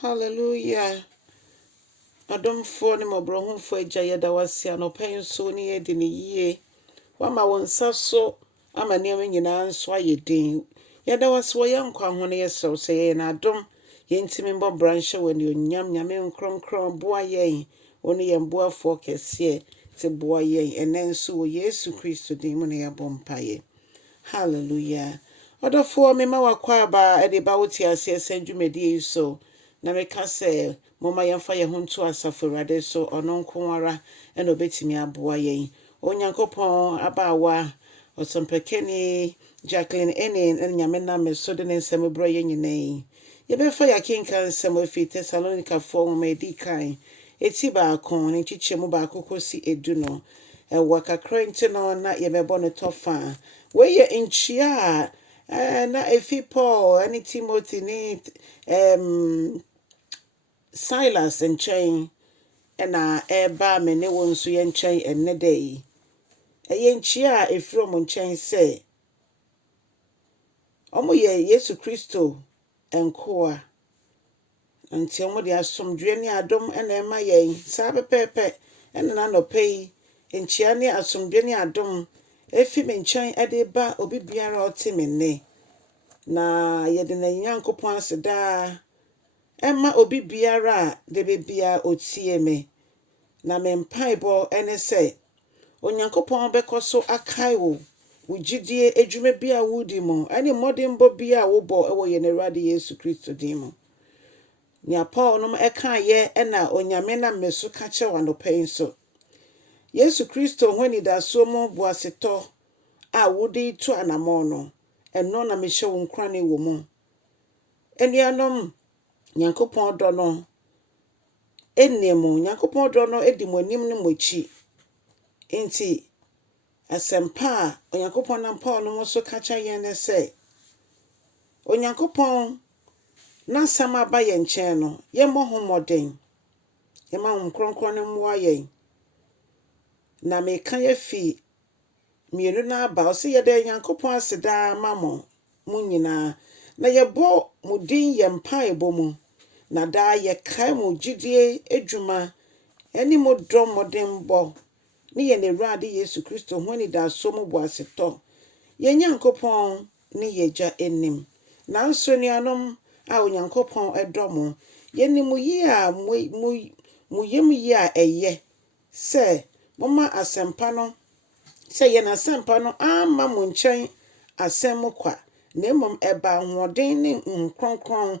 Hallelujah. Adomfo ne mobrohomfo agya yɛda wase anɔpɛ so ne yɛdi ne yie. Wama wo nsa so ama nneɛma nyinaa nso ayɛ den. Yɛda wase wɔ yɛn nkwa ho ne yɛsrɛw sɛ yɛyɛ n'adom. Yɛntimi mbɔ branhyɛ wɔ ne onyam nyame nkronkron boa yɛn. Wo ne yɛn boafoɔ kɛseɛ te boa yɛn. Ɛnɛ nso wɔ Yesu Kristo din mu ne yɛbɔ mpaeɛ. Hallelujah. Ɔdɔfoɔ mema wakɔ aba ɛde ba wo te aseɛ sɛ dwumadie yi so. Na meka sɛ moma yɛmfa yɛn ho nto asafo Awurade so ɔno nko ara ɛna obetumi aboa yɛn. Onyankopɔn abaawa ɔsɔmpakani Jacqueline Ennin ɛna nyame nam me so de ne nsɛm brɛ yɛn nyinaa. Yɛbɛfa yɛakenka nsɛm afi Thessalonika nwoma edi kan. Eti baako ne nkyekyɛmu baako kɔsi edu no. Ɛwɔ kakra nti no na yɛbɛbɔ ne tɔfa. Wɔyɛ nkyia na efi Paul ɛne Timothy ne Silas nkyɛn ɛna ɛba me ne wo nso yɛ nkyɛn ɛnnɛ da yi. Ɛyɛ nkyia a efiri ɔmo nkyɛn sɛ ɔmo yɛ Yesu Kristo nkoa. Nti ɔmo de asomdwoe ne adom ɛna ɛma yɛn saa pɛpɛɛpɛ ɛna n'anɔpɛ yi nkyia ne asomdwoe ne adom efi me nkyɛn ɛde ba obi biara ɔte me nne. Na yɛde na Nyankopɔn ase daa ɛma obi biara de bebia otie me. Na me mpaebɔ ɛne sɛ Onyankopɔn bɛkɔ so akae wo gyidie adwuma bi a wodi mu ɛne mmɔdenbɔ bi a wobɔ ɛwɔ yɛn Awurade Yesu Kristo din mu. Nea Paul nom ɛkaayɛ ɛna onyame nam me so ka kyerɛ w'anɔpɛ yi nso. Yesu Kristo ho anidasoɔ mu boasetɔ a wode to anamɔ no ɛno na mehyɛ wo nkrane wɔ mu. Anuanom, Nyankopɔn dɔ no ɛnnim. Nyankopɔn dɔ no ɛdi mo anim ne mo akyi. Nti asɛmpa a Onyankopɔn nam Paul no so ka kyerɛ yɛn ne sɛ Onyankopɔn n'asɛm aba yɛn nkyɛn no yɛmmɔ ho mmɔden. Yɛma ho nkronkron ne mmoa yɛn. Na meka yɛfi mmienu na aba ɔsɛ yɛda Nyankopɔn ase daa ma mo nyinaa. Na yɛbɔ mo din yɛ mpaebɔ mu. Na daa yɛkae mo gyidie adwuma ɛne mo dɔ mmɔdenbɔ ne yɛn Awurade Yesu Kristo ho anidasoɔ mu boasetɔ. Yɛn Nyankopɔn ne yɛgya anim. Nanso nuanom a Onyankopɔn ɛdɔ mo, yɛnim mo yie a mo yam yie a ɛyɛ sɛ moma asɛmpa no sɛ yɛn asɛmpa no ama mo nkyɛn asɛm mu kwa. Na mmom ɛba ahoɔden ne nkronkron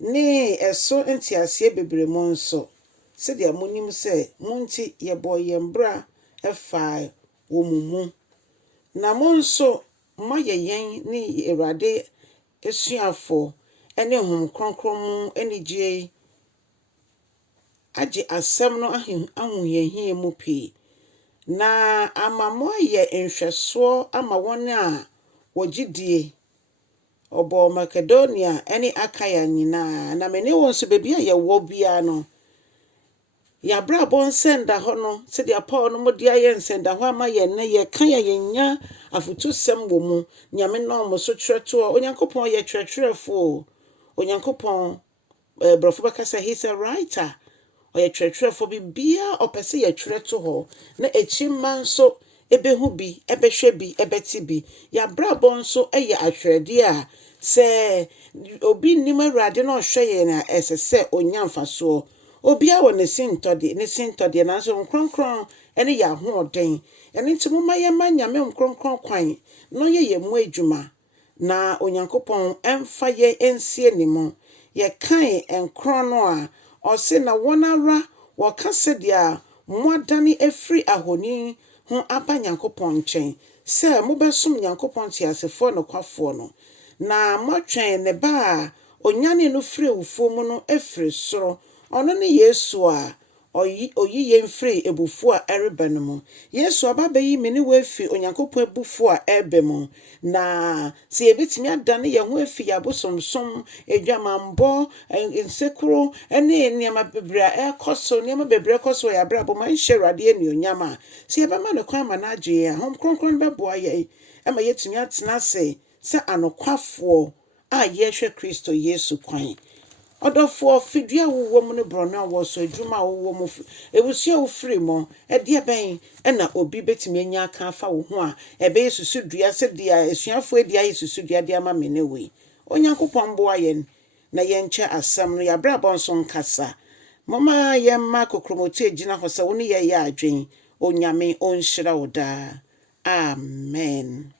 ne ɛso nteaseɛ bebree mu nso. Sɛdeɛ monim sɛ monti yɛbɔ yɛn bra ɛfa wɔ mo mu. Na mo nso moayɛ yɛn ne Awurade asuafo ɛne hom kronkron mu anigye agye asɛm no ahohiahia mu pii. Na ama mo ayɛ nhwɛsoɔ ama wɔn a wɔgyidie ɔbɔ Makedonia ɛne Akaya nyinaa. Na mene wɔn nso baabi a yɛwɔ biara no yɛabrabɔ nsɛnda hɔ no sɛdeɛ Paul no mo de ayɛ nsɛnda hɔ ama yɛn ne yɛka yɛnya afotusɛm wɔ mu. Nyame na ɔmo so kyerɛtoɔ. Onyankopɔn yɛ kyerɛkyerɛfo. Onyankopɔn brɔfo bɛka sɛ he's a writer. Ɔyɛ kyerɛkyerɛfo bibia ɔpɛ sɛ yɛtwerɛ to hɔ. Na ekyimma nso ɛbɛhu bi, ɛbɛhwɛ bi, ɛbɛte bi. Yɛabrabɔ nso ɛyɛ ahwɛdeɛ a sɛ obi nim Awurade na ɔhwɛ yɛn a ɛsɛ sɛ onya mfasoɔ. Obia wɔ ne sintɔdeɛ nanso nkronkron ɛne yɛ ahoɔden. Ɛno nti moma yɛma Nyame nkronkron kwan na ɔyɛ yɛn mu adwuma. Na Onyankopɔn ɛmfa yɛn ɛnsie ne mu. Yɛkae nkron no a ɔse na wɔn ara wɔka sɛdeɛ moadane afiri ahoni ho aba Nyankopɔn nkyɛn sɛ mobɛsom Nyankopɔn teasefoɔ nokwafoɔ no. Na moatwɛn ne ba a onyane no firi awufoɔ mu no afiri soro. Ɔno ne Yesu a oyi yɛn firi ebufuo a ɛreba no mu. Yesu aba bɛyi me ne wo afi Onyankopɔn ebufuo a ɛreba mu. Na sɛ yɛbɛtumi adane yɛn ho afi yɛabosomsom, adwamambɔ, nsekuro ɛne nneɛma bebree a ɛkɔ so yɛabrabɔ ma nhyɛ Awurade anuonyam a sɛ yɛbɛma no kwan ma no agye yɛn a hom kronkron bɛboa yɛn ɛma yɛtumi atena ase sɛ anokwafoɔ a yɛhwɛ Kristo Yesu kwan. Odofo fidua wo mu ne brona wo so adwuma wo mu ebusua wo free mo e de ben e na obi betimi anya aka afa wo ho a ebe susudua se dia esuafo e dia susudua de ama me ne we onyankopon bo ayen na yenche asem no ya bra bonso nkasa mama yemma kokromoti egina ho se wo ne ye ya adwen onyame onhyira wo da amen.